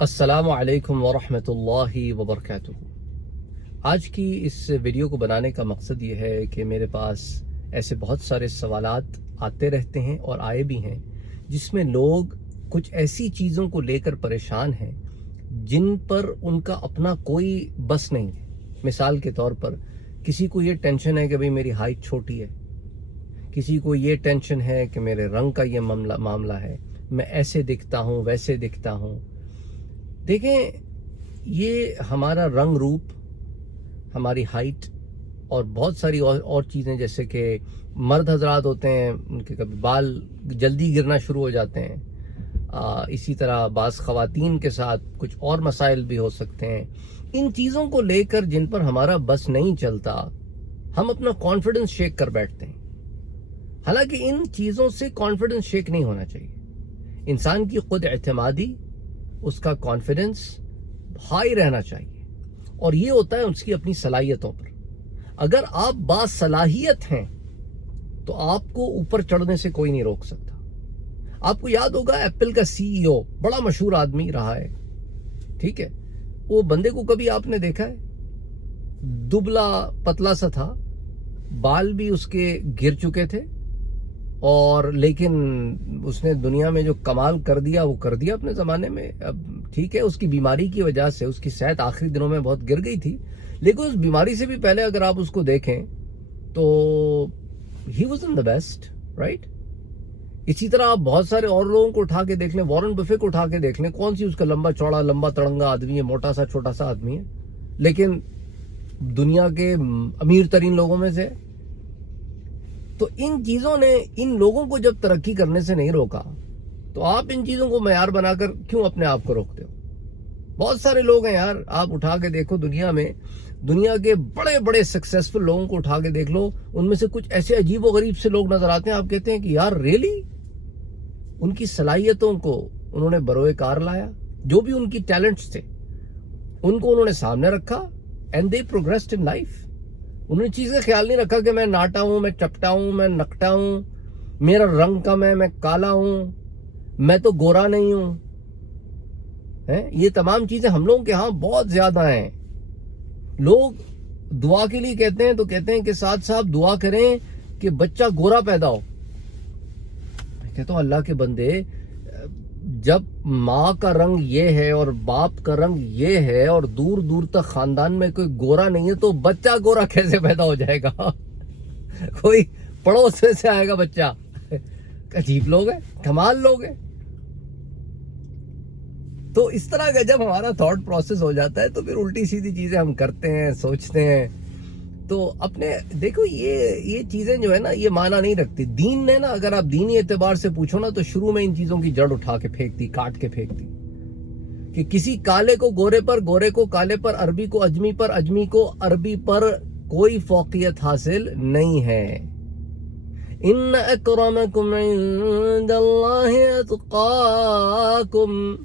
السلام علیکم ورحمۃ اللہ وبرکاتہ۔ آج کی اس ویڈیو کو بنانے کا مقصد یہ ہے کہ میرے پاس ایسے بہت سارے سوالات آتے رہتے ہیں اور آئے بھی ہیں، جس میں لوگ کچھ ایسی چیزوں کو لے کر پریشان ہیں جن پر ان کا اپنا کوئی بس نہیں ہے۔ مثال کے طور پر کسی کو یہ ٹینشن ہے کہ بھئی میری ہائٹ چھوٹی ہے، کسی کو یہ ٹینشن ہے کہ میرے رنگ کا یہ معاملہ ہے، میں ایسے دکھتا ہوں ویسے دکھتا ہوں۔ دیکھیں، یہ ہمارا رنگ روپ، ہماری ہائٹ اور بہت ساری اور چیزیں، جیسے کہ مرد حضرات ہوتے ہیں ان کے کبھی بال جلدی گرنا شروع ہو جاتے ہیں، اسی طرح بعض خواتین کے ساتھ کچھ اور مسائل بھی ہو سکتے ہیں۔ ان چیزوں کو لے کر جن پر ہمارا بس نہیں چلتا، ہم اپنا کانفیڈنس شیک کر بیٹھتے ہیں۔ حالانکہ ان چیزوں سے کانفیڈنس شیک نہیں ہونا چاہیے۔ انسان کی خود اعتمادی، اس کا کانفیڈنس ہائی رہنا چاہیے، اور یہ ہوتا ہے اس کی اپنی صلاحیتوں پر۔ اگر آپ باصلاحیت ہیں تو آپ کو اوپر چڑھنے سے کوئی نہیں روک سکتا۔ آپ کو یاد ہوگا ایپل کا CEO بڑا مشہور آدمی رہا ہے، ٹھیک ہے؟ وہ بندے کو کبھی آپ نے دیکھا ہے؟ دبلا پتلا سا تھا، بال بھی اس کے گر چکے تھے، اور لیکن اس نے دنیا میں جو کمال کر دیا وہ کر دیا اپنے زمانے میں۔ اب ٹھیک ہے، اس کی بیماری کی وجہ سے اس کی صحت آخری دنوں میں بہت گر گئی تھی، لیکن اس بیماری سے بھی پہلے اگر آپ اس کو دیکھیں تو he was in the best, right? اسی طرح آپ بہت سارے اور لوگوں کو اٹھا کے دیکھ لیں، وارن بفے کو اٹھا کے دیکھ لیں، کون سی اس کا لمبا چوڑا لمبا تڑنگا آدمی ہے، موٹا سا چھوٹا سا آدمی ہے، لیکن دنیا کے امیر ترین لوگوں میں سے۔ تو ان چیزوں نے ان لوگوں کو جب ترقی کرنے سے نہیں روکا، تو آپ ان چیزوں کو معیار بنا کر کیوں اپنے آپ کو روکتے ہو؟ بہت سارے لوگ ہیں یار، آپ اٹھا کے دیکھو دنیا میں، دنیا کے بڑے بڑے سکسیسفل لوگوں کو اٹھا کے دیکھ لو، ان میں سے کچھ ایسے عجیب و غریب سے لوگ نظر آتے ہیں، آپ کہتے ہیں کہ یار ریلی؟ ان کی صلاحیتوں کو انہوں نے بروئے کار لایا، جو بھی ان کی ٹیلنٹس تھے ان کو انہوں نے سامنے رکھا، and they progressed in life. انہوں نے چیز کا خیال نہیں رکھا کہ میں ناٹا ہوں، میں چپٹا ہوں، میں نکٹا ہوں، میرا رنگ کم ہے، میں کالا ہوں، میں تو گورا نہیں ہوں۔ یہ تمام چیزیں ہم لوگوں کے ہاں بہت زیادہ ہیں۔ لوگ دعا کے لیے کہتے ہیں تو کہتے ہیں کہ ساتھ ساتھ دعا کریں کہ بچہ گورا پیدا ہو۔ میں کہتا ہوں اللہ کے بندے، جب ماں کا رنگ یہ ہے اور باپ کا رنگ یہ ہے اور دور دور تک خاندان میں کوئی گورا نہیں ہے، تو بچہ گورا کیسے پیدا ہو جائے گا؟ کوئی پڑوس میں سے آئے گا بچہ؟ عجیب لوگ ہیں، کمال لوگ ہیں۔ تو اس طرح کا جب ہمارا تھاٹ پروسیس ہو جاتا ہے تو پھر الٹی سیدھی چیزیں ہم کرتے ہیں، سوچتے ہیں۔ تو اپنے دیکھو، یہ چیزیں جو ہے نا، یہ معنی نہیں رکھتی۔ دین نے نا، اگر آپ دینی اعتبار سے پوچھو نا، تو شروع میں ان چیزوں کی جڑ اٹھا کے پھینک دی، کاٹ کے پھینک دی، کہ کسی کالے کو گورے پر، گورے کو کالے پر، عربی کو اجمی پر، اجمی کو عربی پر کوئی فوقیت حاصل نہیں ہے۔ ان اکرمکم عند اللہ اتقاکم،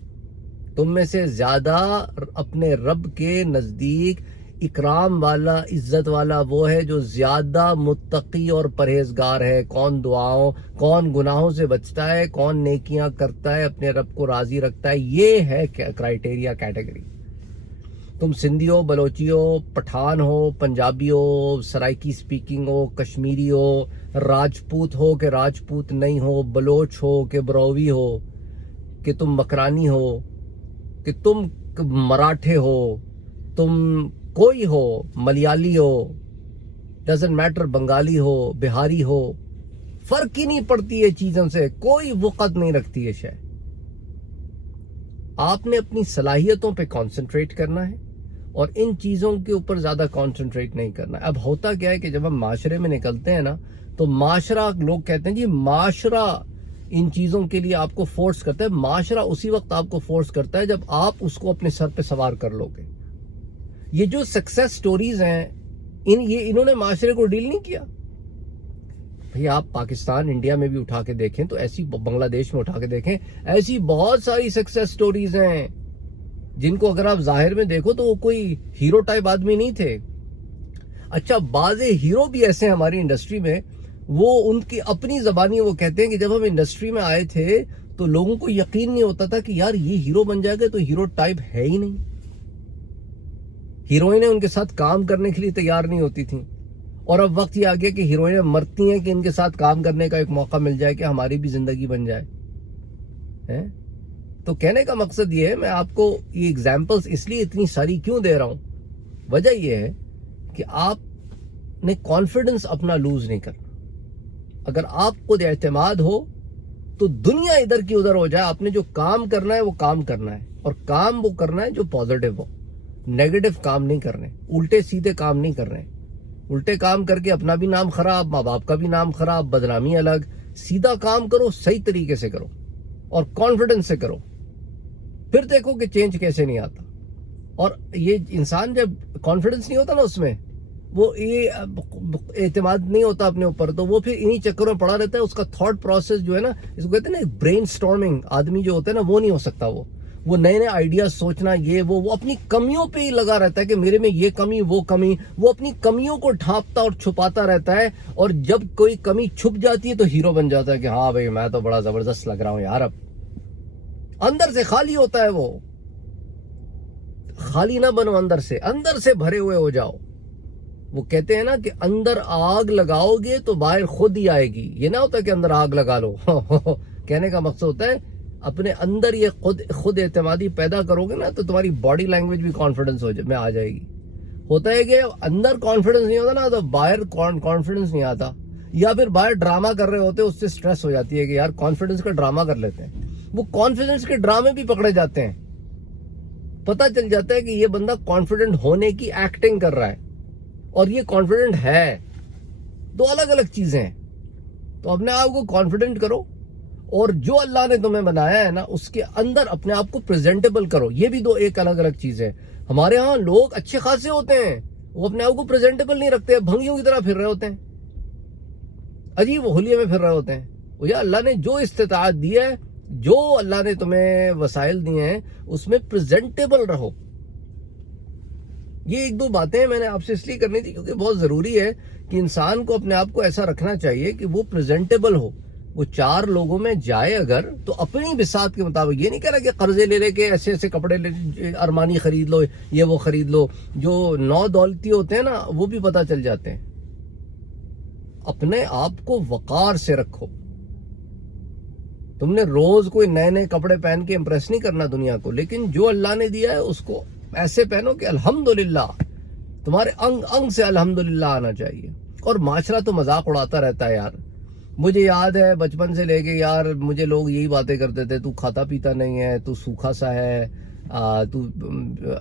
تم میں سے زیادہ اپنے رب کے نزدیک اکرام والا، عزت والا وہ ہے جو زیادہ متقی اور پرہیزگار ہے۔ کون گناہوں سے بچتا ہے، کون نیکیاں کرتا ہے، اپنے رب کو راضی رکھتا ہے، یہ ہے کرائیٹیریا، کیٹیگری۔ تم سندھی ہو، بلوچی ہو، پٹھان ہو، پنجابی ہو، سرائکی سپیکنگ ہو، کشمیری ہو، راجپوت ہو کہ راجپوت نہیں ہو، بلوچ ہو کہ بروی ہو، کہ تم مکرانی ہو، کہ تم مراٹھے ہو، تم کوئی ہو، ملیالی ہو، ڈزنٹ میٹر، بنگالی ہو، بہاری ہو، فرق ہی نہیں پڑتی ہے چیزوں سے، کوئی وقت نہیں رکھتی ہے شے۔ آپ نے اپنی صلاحیتوں پہ کانسنٹریٹ کرنا ہے اور ان چیزوں کے اوپر زیادہ کانسنٹریٹ نہیں کرنا ہے۔ اب ہوتا کیا ہے کہ جب ہم معاشرے میں نکلتے ہیں نا، تو معاشرہ، لوگ کہتے ہیں جی معاشرہ ان چیزوں کے لیے آپ کو فورس کرتا ہے۔ معاشرہ اسی وقت آپ کو فورس کرتا ہے جب آپ اس کو اپنے سر پہ سوار کر لو گے۔ یہ جو سکسیس سٹوریز ہیں، انہوں نے معاشرے کو ڈیل نہیں کیا۔ بھئی آپ پاکستان، انڈیا میں بھی اٹھا کے دیکھیں تو ایسی، بنگلہ دیش میں اٹھا کے دیکھیں، ایسی بہت ساری سکسیس سٹوریز ہیں جن کو اگر آپ ظاہر میں دیکھو تو وہ کوئی ہیرو ٹائپ آدمی نہیں تھے۔ اچھا، بعض ہیرو بھی ایسے ہیں ہماری انڈسٹری میں، وہ ان کی اپنی زبانی وہ کہتے ہیں کہ جب ہم انڈسٹری میں آئے تھے تو لوگوں کو یقین نہیں ہوتا تھا کہ یار یہ ہیرو بن جائے گا، تو ہیرو ٹائپ ہے ہی نہیں. ہیروئنیں ان کے ساتھ کام کرنے کے لیے تیار نہیں ہوتی تھیں، اور اب وقت یہ آ گیا کہ ہیروئنیں مرتی ہیں کہ ان کے ساتھ کام کرنے کا ایک موقع مل جائے کہ ہماری بھی زندگی بن جائے. تو کہنے کا مقصد یہ ہے، میں آپ کو یہ ایگزامپلس اس لیے اتنی ساری کیوں دے رہا ہوں، وجہ یہ ہے کہ آپ نے کانفیڈنس اپنا لوز نہیں کرنا. اگر آپ خود اعتماد ہو تو دنیا ادھر کی ادھر ہو جائے، آپ نے جو کام کرنا ہے وہ کام کرنا ہے، اور کام وہ کرنا ہے جو پازیٹیو ہو. نیگیٹو کام نہیں کرنے، الٹے سیدھے کام نہیں کرنے. الٹے کام کر کے اپنا بھی نام خراب، ماں باپ کا بھی نام خراب، بدنامی الگ. سیدھا کام کرو، صحیح طریقے سے کرو اور کانفیڈنس سے کرو، پھر دیکھو کہ چینج کیسے نہیں آتا. اور یہ انسان جب کانفیڈنس نہیں ہوتا نا اس میں، وہ یہ اعتماد نہیں ہوتا اپنے اوپر، تو وہ پھر انہی چکروں میں پڑا رہتا ہے. اس کا تھاٹ پروسیس جو ہے نا، اس کو کہتے ہیں نا برین سٹارمنگ، آدمی جو ہوتا ہے نا وہ نہیں ہو سکتا. وہ نئے نئے آئیڈیاز سوچنا، یہ وہ اپنی کمیوں پہ ہی لگا رہتا ہے کہ میرے میں یہ کمی وہ کمی. وہ اپنی کمیوں کو ڈھانپتا اور چھپاتا رہتا ہے، اور جب کوئی کمی چھپ جاتی ہے تو ہیرو بن جاتا ہے کہ ہاں بھائی میں تو بڑا زبردست لگ رہا ہوں یار. اب اندر سے خالی ہوتا ہے. وہ خالی نہ بنو، اندر سے بھرے ہوئے ہو جاؤ. وہ کہتے ہیں نا کہ اندر آگ لگاؤ گے تو باہر خود ہی آئے گی. یہ نہ ہوتا کہ اندر آگ لگا لو. کہنے کا مقصد ہوتا ہے اپنے اندر یہ خود اعتمادی پیدا کرو گے نا، تو تمہاری باڈی لینگویج بھی کانفیڈنس میں آ جائے گی. ہوتا ہے کہ اندر کانفیڈنس نہیں ہوتا نا تو باہر کانفیڈنس نہیں آتا، یا پھر باہر ڈرامہ کر رہے ہوتے، اس سے سٹریس ہو جاتی ہے کہ یار کانفیڈنس کا ڈرامہ کر لیتے ہیں. وہ کانفیڈنس کے ڈرامے بھی پکڑے جاتے ہیں. پتہ چل جاتا ہے کہ یہ بندہ کانفیڈنٹ ہونے کی ایکٹنگ کر رہا ہے اور یہ کانفیڈنٹ ہے. دو الگ الگ چیزیں ہیں. تو اپنے آپ کو کانفیڈنٹ کرو، اور جو اللہ نے تمہیں بنایا ہے نا اس کے اندر اپنے آپ کو پریزنٹیبل کرو. یہ بھی دو ایک الگ الگ چیزیں. ہمارے ہاں لوگ اچھے خاصے ہوتے ہیں، وہ اپنے آپ کو پریزنٹیبل نہیں رکھتے، بھنگیوں کی طرح پھر رہے ہوتے ہیں، عجیب حلیے میں پھر رہے ہوتے ہیں. وہ یا اللہ نے جو استطاعت دی ہے، جو اللہ نے تمہیں وسائل دیے ہیں، اس میں پریزنٹیبل رہو. یہ ایک دو باتیں میں نے آپ سے اس لیے کرنی تھی کیونکہ بہت ضروری ہے کہ انسان کو اپنے آپ کو ایسا رکھنا چاہیے کہ وہ پریزنٹیبل ہو. وہ چار لوگوں میں جائے اگر تو اپنی بساط کے مطابق. یہ نہیں کہہ رہا کہ قرضے لے کے ایسے ایسے کپڑے ارمانی خرید لو، یہ وہ خرید لو. جو نو دولتی ہوتے ہیں نا وہ بھی پتہ چل جاتے ہیں. اپنے آپ کو وقار سے رکھو. تم نے روز کوئی نئے نئے کپڑے پہن کے امپریس نہیں کرنا دنیا کو، لیکن جو اللہ نے دیا ہے اس کو ایسے پہنو کہ الحمدللہ، تمہارے انگ انگ سے الحمدللہ آنا چاہیے. اور معاشرہ تو مذاق اڑاتا رہتا ہے یار. مجھے یاد ہے بچپن سے لے کے یار مجھے لوگ یہی باتیں کرتے تھے، تو کھاتا پیتا نہیں ہے، تو سوکھا سا ہے، تو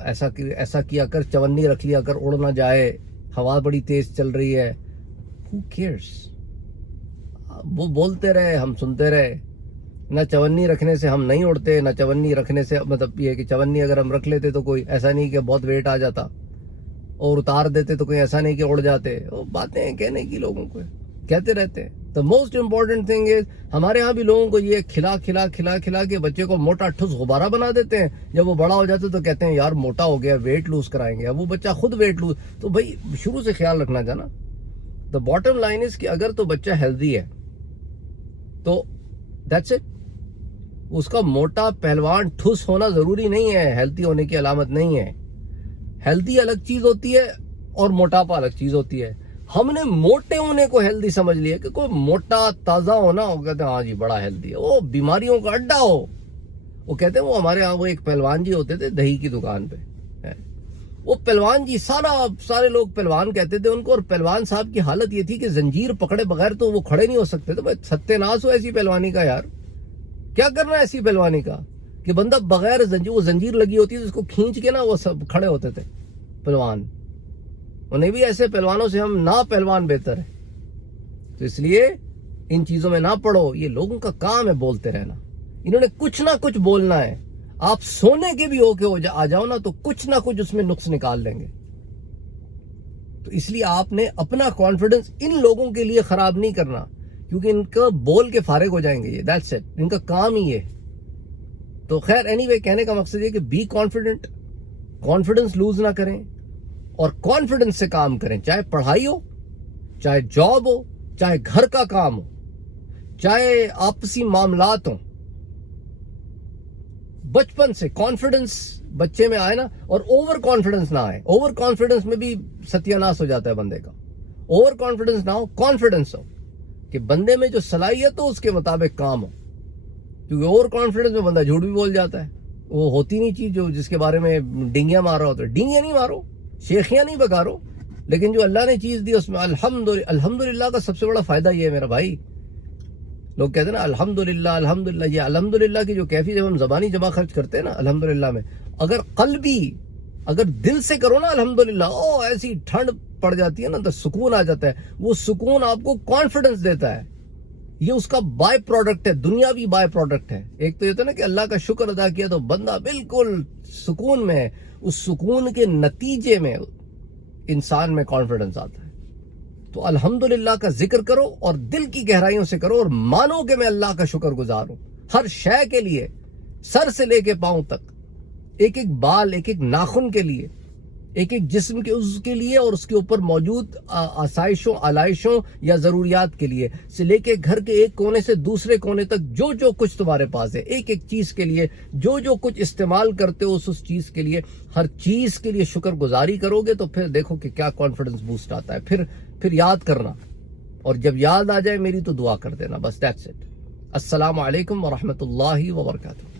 ایسا کیا کر، چونی رکھ لیا کر اڑ نہ جائے، ہوا بڑی تیز چل رہی ہے. Who cares؟ وہ بولتے رہے، ہم سنتے رہے. نہ چونی رکھنے سے ہم نہیں اڑتے، نہ چونی رکھنے سے مطلب یہ کہ چونی اگر ہم رکھ لیتے تو کوئی ایسا نہیں کہ بہت ویٹ آ جاتا، اور اتار دیتے تو کوئی ایسا نہیں کہ اڑ جاتے. وہ باتیں کہنے کی لوگوں کو کہتے رہتے ہیں. The most important thing is ہمارے ہاں بھی لوگوں کو یہ کھلا کے بچے کو موٹا ٹھوس غبارہ بنا دیتے ہیں. جب وہ بڑا ہو جاتا ہے تو کہتے ہیں یار موٹا ہو گیا، ویٹ لوز کرائیں گے. اب وہ بچہ خود ویٹ لوز، تو بھائی شروع سے خیال رکھنا جانا. The bottom line is کہ اگر تو بچہ ہیلدی ہے تو that's it. اس کا موٹا پہلوان ٹھوس ہونا ضروری نہیں ہے، ہیلدی ہونے کی علامت نہیں ہے. ہیلدی الگ چیز ہوتی ہے اور موٹاپا الگ چیز ہوتی ہے. ہم نے موٹے ہونے کو ہیلدی سمجھ لیا کہ کوئی موٹا تازہ ہونا ہو، کہتے ہیں ہاں جی بڑا ہیلدی ہے، وہ بیماریوں کا اڈا ہو. وہ کہتے ہیں وہ ہمارے ہاں وہ ایک پہلوان جی ہوتے تھے دہی کی دکان پہ. وہ پہلوان جی سارے لوگ پہلوان کہتے تھے ان کو، اور پہلوان صاحب کی حالت یہ تھی کہ زنجیر پکڑے بغیر تو وہ کھڑے نہیں ہو سکتے. تو بھائی ستیہ ناس ہو ایسی پہلوانی کا یار. کیا کرنا ہے ایسی پہلوانی کا کہ بندہ بغیر وہ زنجیر لگی ہوتی ہے اس کو کھینچ کے نا وہ سب کھڑے ہوتے تھے پہلوان. انہیں بھی ایسے پہلوانوں سے ہم نہ پہلوان بہتر ہے. تو اس لیے ان چیزوں میں نہ پڑو. یہ لوگوں کا کام ہے بولتے رہنا. انہوں نے کچھ نہ کچھ بولنا ہے. آپ سونے کے بھی ہو کے آ جاؤ نا تو کچھ نہ کچھ اس میں نقص نکال لیں گے. تو اس لیے آپ نے اپنا کانفیڈنس ان لوگوں کے لیے خراب نہیں کرنا، کیونکہ ان کا بول کے فارغ ہو جائیں گے. یہ دیٹس اٹ، ان کا کام ہی یہ. تو خیر اینی وے کہنے کا مقصد یہ کہ بی کانفیڈنٹ، کانفیڈنس لوز نہ کریں اور کانفیڈنس سے کام کریں. چاہے پڑھائی ہو، چاہے جاب ہو، چاہے گھر کا کام ہو، چاہے آپسی معاملات ہوں. بچپن سے کانفیڈنس بچے میں آئے نا, اور اوور کانفیڈنس نہ آئے. اوور کانفیڈنس میں بھی ستیہ ناش ہو جاتا ہے بندے کا. اوور کانفیڈنس نہ ہو, کانفیڈنس ہو کہ بندے میں جو صلاحیت ہو اس کے مطابق کام ہو. کیونکہ اوور کانفیڈنس میں بندہ جھوٹ بھی بول جاتا ہے. وہ ہوتی نہیں چیز جو جس کے بارے میں ڈینگیاں مار رہا ہوتا ہے. ڈینگیاں نہیں مارو, شیخیاں نہیں بکارو, لیکن جو اللہ نے چیز دی اس میں الحمدللہ کا سب سے بڑا فائدہ یہ ہے میرا بھائی. لوگ کہتے ہیں نا الحمدللہ الحمدللہ, یہ الحمدللہ کی جو کیفیت جب ہم زبانی جمع خرچ کرتے ہیں نا الحمدللہ میں, اگر قلبی اگر دل سے کرو نا الحمدللہ, ایسی ٹھنڈ پڑ جاتی ہے نا, تو سکون آ جاتا ہے. وہ سکون آپ کو کانفیڈنس دیتا ہے. یہ اس کا بائی پروڈکٹ ہے, دنیاوی بائی پروڈکٹ ہے. ایک تو یہ تو نا کہ اللہ کا شکر ادا کیا تو بندہ بالکل سکون میں ہے. اس سکون کے نتیجے میں انسان میں کانفیڈنس آتا ہے. تو الحمدللہ کا ذکر کرو اور دل کی گہرائیوں سے کرو, اور مانو کہ میں اللہ کا شکر گزار ہوں ہر شے کے لیے, سر سے لے کے پاؤں تک, ایک ایک بال, ایک ایک ناخن کے لیے, ایک ایک جسم کے عضو کے لیے, اور اس کے اوپر موجود آسائشوں آلائشوں یا ضروریات کے لیے, سے لے کے گھر کے ایک کونے سے دوسرے کونے تک جو جو کچھ تمہارے پاس ہے, ایک ایک چیز کے لیے جو جو کچھ استعمال کرتے ہو اس چیز کے لیے, ہر چیز کے لیے شکر گزاری کرو گے تو پھر دیکھو کہ کیا کانفیڈنس بوسٹ آتا ہے. پھر یاد کرنا, اور جب یاد آ جائے میری تو دعا کر دینا. بس دیٹس اٹ. السلام علیکم ورحمۃ اللہ وبرکاتہ.